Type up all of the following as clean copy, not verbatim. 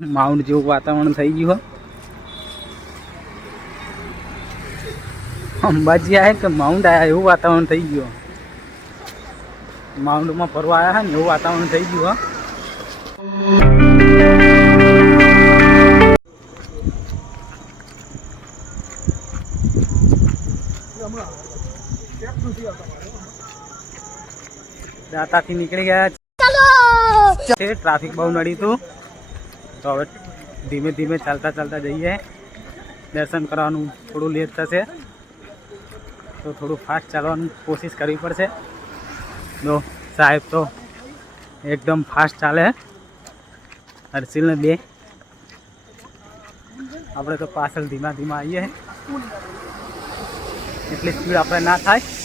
માઉન્ટ જેવું વાતાવરણ થઈ ગયું અંબાજી આયા કે માઉન્ટ આયા એવું વાતાવરણ થઈ ગયું માઉન્ટમાં ફરવા આવ્યા ને એવું વાતાવરણ થઈ ગયું દાતાથી નીકળી ગયા છે ટ્રાફિક બહુ નડી હતું તો હવે ધીમે ધીમે ચાલતા ચાલતા જઈએ દર્શન કરવાનું થોડું લેટ થશે તો થોડું ફાસ્ટ ચાલવાની કોશિશ કરવી પડશે તો સાહેબ તો એકદમ ફાસ્ટ ચાલે હર્ષિલને બે આપણે તો પાછળ ધીમા ધીમા આવીએ એટલી સ્પીડ આપણે ના થાય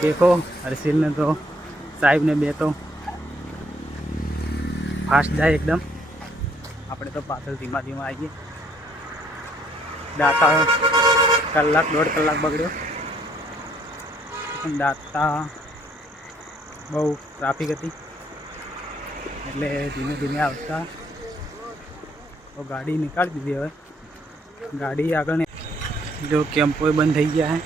देखो हर्षिल ने तो साहिब ने बे तो फास्ट जाए एकदम આપણે તો પાછળ ધીમા ધીમા આવીએ દાતા કલાક દોઢ કલાક બગડ્યો દાતા બહુ ટ્રાફિક હતી એટલે ધીમે ધીમે આવતા તો ગાડી નીકાળી દીધી હવે ગાડી આગળ જો કેમ્પો બંધ થઈ ગયા હે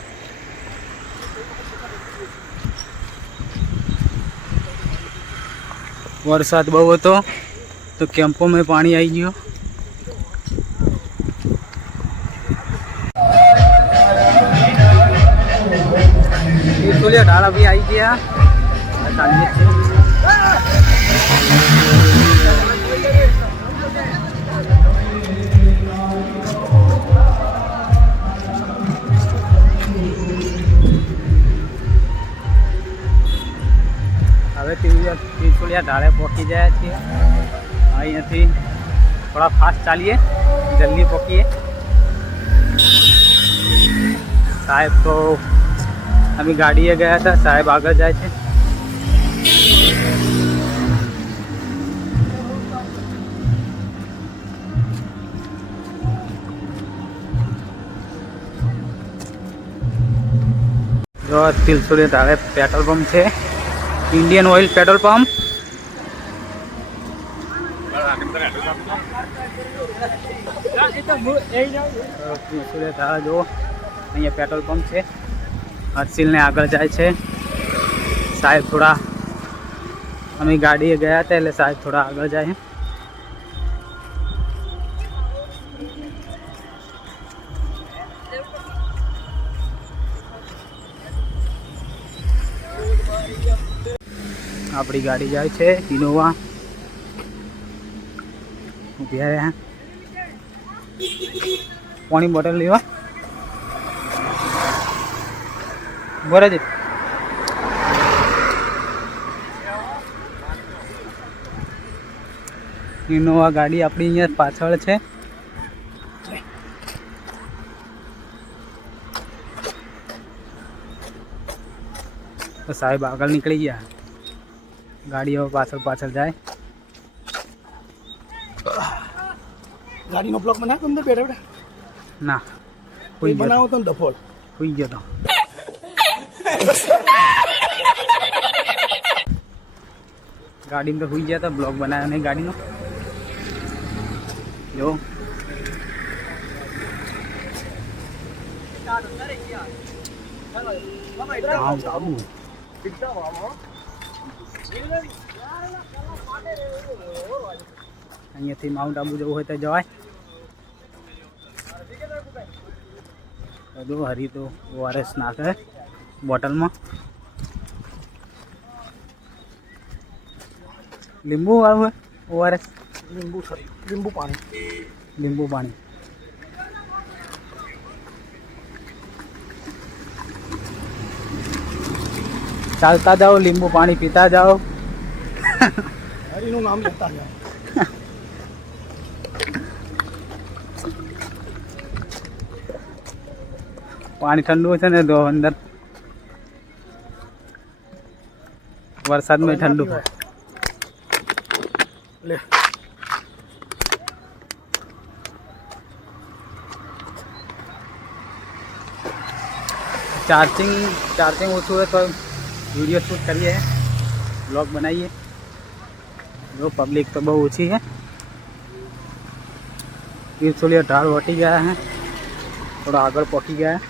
वरसाद बहुत હતો तो कैंपों में पानी आई गयो ढाला भी आई गया હવે ત્રિશુલિયા ઢાળે પહોંચી ગયા છીએ અહીંયાથી થોડા ફાસ્ટ ચાલીએ જલ્દી પહોંચીએ સાહેબ તો અમે ગાડીએ ગયા હતા સાહેબ આગળ જાય છે જો ત્રિશુલિયા ઢાળે પેટ્રોલ પંપ છે इंडियन ऑयल पेट्रोल पंप जो अँ पेट्रोल पंप है हर्षिल ने आगे जाए छे साहेब थोड़ा अमी गाड़ी गया था એટલે साहेब थोड़ा आगे जाए अपनी गाड़ी जाए छे इनोवा उभ्या रह्या पानी बोटल लेवा बराबर जी इनोवा गाड़ी अपनी अहींया पाछळ छे तो साहेब आगळ निकली गया गाड़ी पाछल पाछल जाए गाड़ी नो ब्लॉक बना तुमने बैठा बैठा ना कोई बनाओ तुम डफोल हुई गया तो गाड़ी में तो हुई गया था ब्लॉक बनाया नहीं गाड़ी नो जो અહીંયાથી માઉન્ટ આબુ જવું હોય તો જવાય બધું હરી તો ઓઆરએસ નાખે બોટલમાં લીંબુ વાળું હોય ઓઆરએસ लींबू पानी લીંબુ પાણી ચાલતા જાઓ લીંબુ પાણી પીતા જાઓ हरी नो नाम लेता है पानी ठंडू है ने दो अंदर वरसाद में ठंडू ले चार्जिंग ओछું है तो वीडियो शूट करिए, ब्लॉग बनाइए। जो पब्लिक तो बहुत ओછી है। तीरछोलिया ढाल वटी गया है, थोड़ा आगे पहुँची गया है।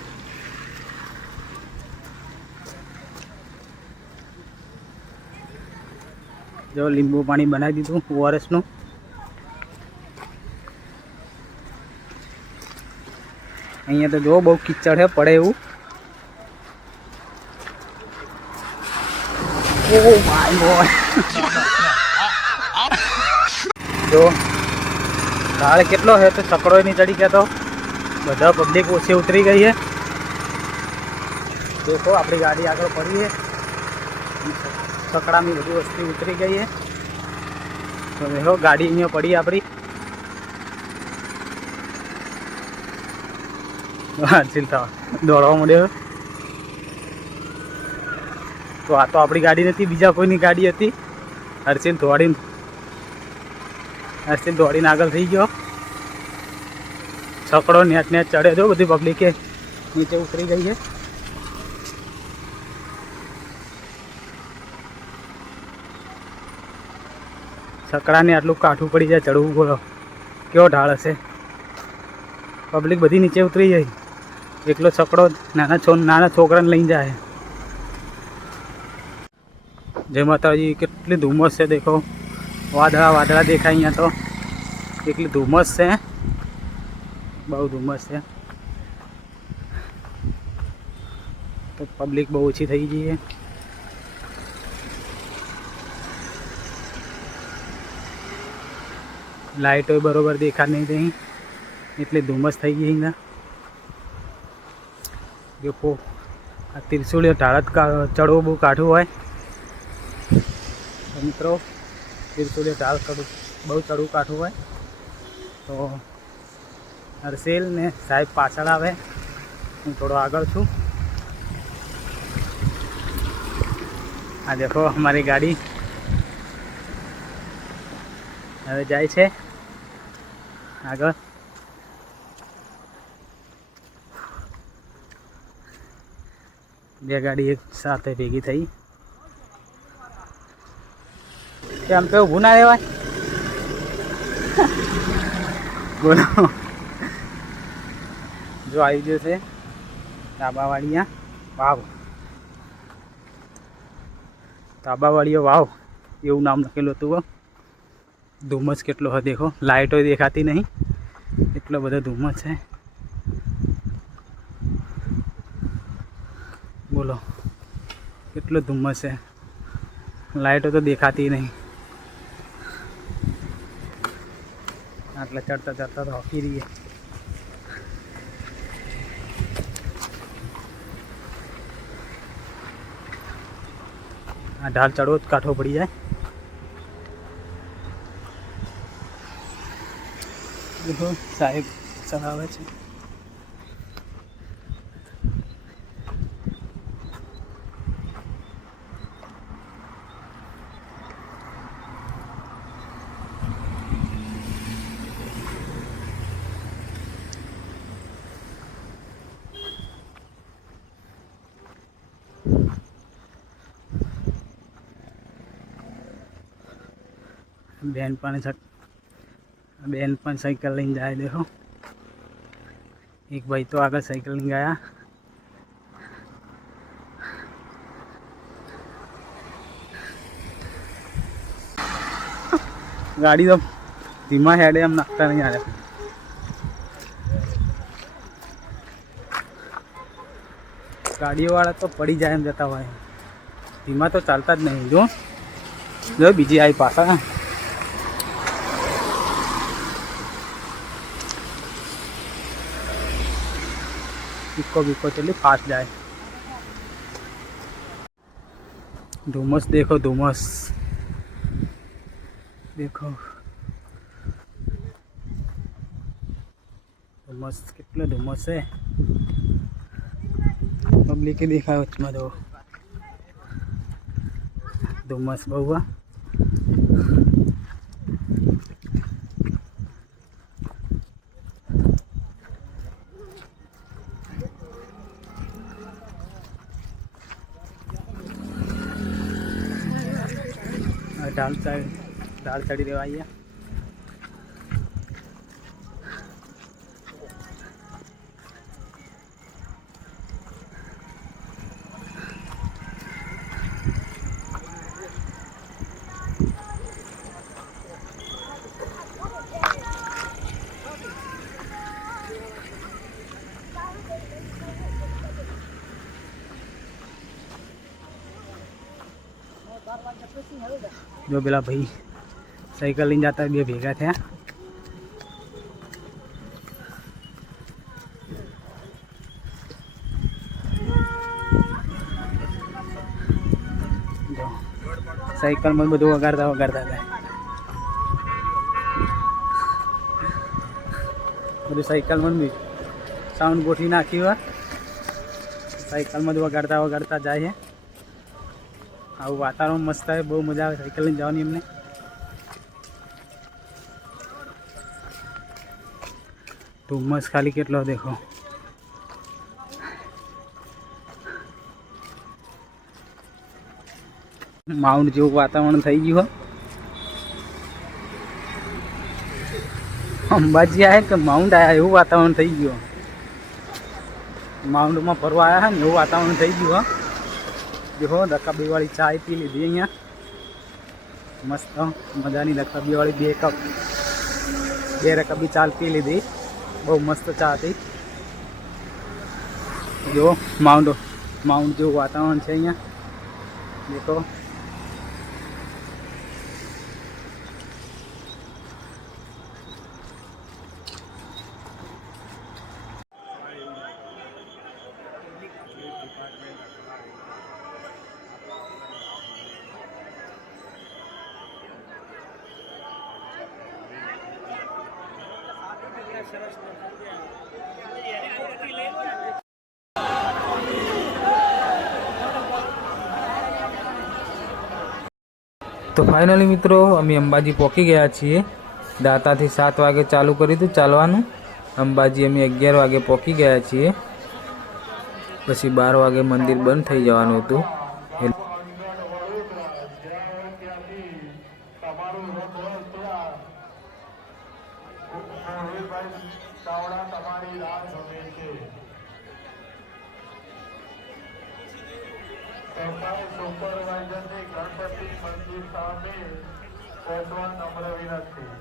जो લીંબુ પાણી બનાવી દીધું ORS નું। અહીંયા તો જો બહુ કિચડ છે, પડે એવું। ઓ માય ગોડ, જો ઢાળ કેટલો છે તો છકડો નહીં ચડી ગયો। તો બધા પબ્લિક ઓછી ઉતરી गई है। देखो अपनी गाड़ी आगे पड़ी है, छकड़ा में बड़ी वस्ती उतरी गई है। तो देखो गाड़ी अँ पड़ी अपनी। हर्षिल था दौड़वा मळ्यो। तो आ तो अपनी गाड़ी नहीं, बीजा कोईनी गाड़ी थी। हर्षिल दौड़ीने आगळ थई गयो। छकड़ो नेट नेट चढ़े, जो बधी पब्लिक नीचे उतरी गई है। छकड़ा ने आटलू काठू पड़ी जाए चढ़वू, बोलो केवो ढाळ हशे। पब्लिक बधी नीचे उतरी गई। एकलो छकड़ो नाना छोकराने लईने जाए। जय माताजी। केटली धुम्मस है, देखो वादळा वादळा देखाय। अहींया तो एकली धुम्मस है, बहुत धुम्मस है। तो पब्लिक बहुत ओછી થઈ ગઈ है। लाइटों बरोबर देखा नहीं रही, એટલે ધુમ્મસ થઈ ગઈ। અહીંયા देखो आ त्रिशूल ढाळ चढ़वू बहु काठू होय। तो मित्रों त्रिशूल ढाळ बहु चढ़वू काठू होय। तो हर्षिल ने साहेब पाछळ आवे, हूँ थोड़ो आगळ छूँ। आ देखो हमारी गाड़ी हवे जाय छे आगळ। बे गाड़ी एक साथ भेगी थी। केम पे ऊभू ना रहेवाय? बोलो। जो आई गयो छे ताबावाड़िया वाव। ताबावाड़िया वाव एवं नाम लखेलुं हतुं। धुम्मस केटलो है देखो, लाइटों देखाती नहीं, एटलो बधो धुम्मस है। बोलो केटलो धुम्मस है, लाइटों तो देखाती नहीं। आटला चढ़ता चढ़ता तो हॉकी रही है। आ ढाल चढ़ो तो काठो पड़ी जाए। देखो साहेब चलावे छे। बेन पण साइकिल लईने जाए। देखो एक भाई तो आगे साइकिल लईने गया। गाड़ी तो धीमा हेडे हम नाखता नहीं आ रहा। गाड़ी वाला तो पड़ी जाए एम जता हुआ है, धीमा तो चलता ज नहीं। जो बीजी आई पासा इको बिको चली फास्ट जाए। धुम्मस देखो, धुम्मस देखो, धुम्मस कितना धुम्मस है। पब्लिक के देखा उसमें दो धुम्मस बहुआ। ઢાળ ચડી દેવા અહીંયા. जो पेला भाई साइकिल लઈને જતા બે ભેગા થયા. જો સાયકલમાં બધું વગાડતા હતા. બધું સાયકલમાં સાઉન્ડ ગોઠવી નાખ્યું હોય. સાયકલમાં વગાડતા જાય છે. આવું વાતાવરણ મસ્ત આવે, બહુ મજા આવે સાયકલ લઈને જવાની એમને. ધુમ્મસ ખાલી કેટલો દેખો. માઉન્ટ જેવું વાતાવરણ થઈ ગયું. અંબાજી આવ્યા કે માઉન્ટ આવ્યા એવું વાતાવરણ થઈ ગયું. માઉન્ટમાં ફરવા આવ્યા ને એવું વાતાવરણ થઈ ગયું. જો રકાબી વાળી ચાય પી લીધી અહીંયા. મસ્ત મજાની રકાબી વાળી 2 કપ 2 રકાબી ચા પી લીધી. બહુ મસ્ત ચા હતી. જો માઉન્ટ જેવું વાતાવરણ છે અહીંયા. દેખો તો ફાઇનલી મિત્રો અમે અંબાજી પહોંચી ગયા છીએ. દાતાથી 7 વાગે ચાલુ કર્યું હતું ચાલવાનું. અંબાજી અમે 11 વાગે પહોંચી ગયા છીએ. પછી 12 વાગે મંદિર બંધ થઈ જવાનું હતું. સુપરવાઇઝરની ગણપતિ મંદિર સામે પહોંચવા નમ્ર વિનંતી.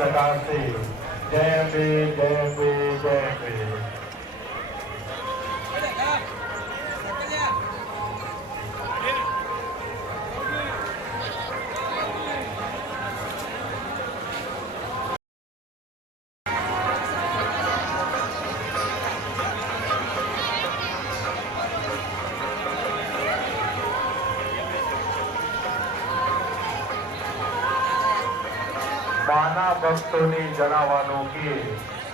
સકાશે. જય અંબે, જય અંબે, જય અંબે. માના ભક્તોને જણાવવાનું કે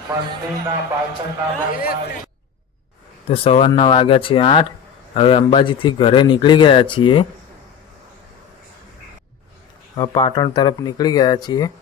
મંદિરના પાછળના ભાગમાં. તો સવારના વાગ્યા છે 8. હવે અંબાજીથી ઘરે નીકળી ગયા છીએ. હવે પાટણ તરફ નીકળી ગયા છીએ.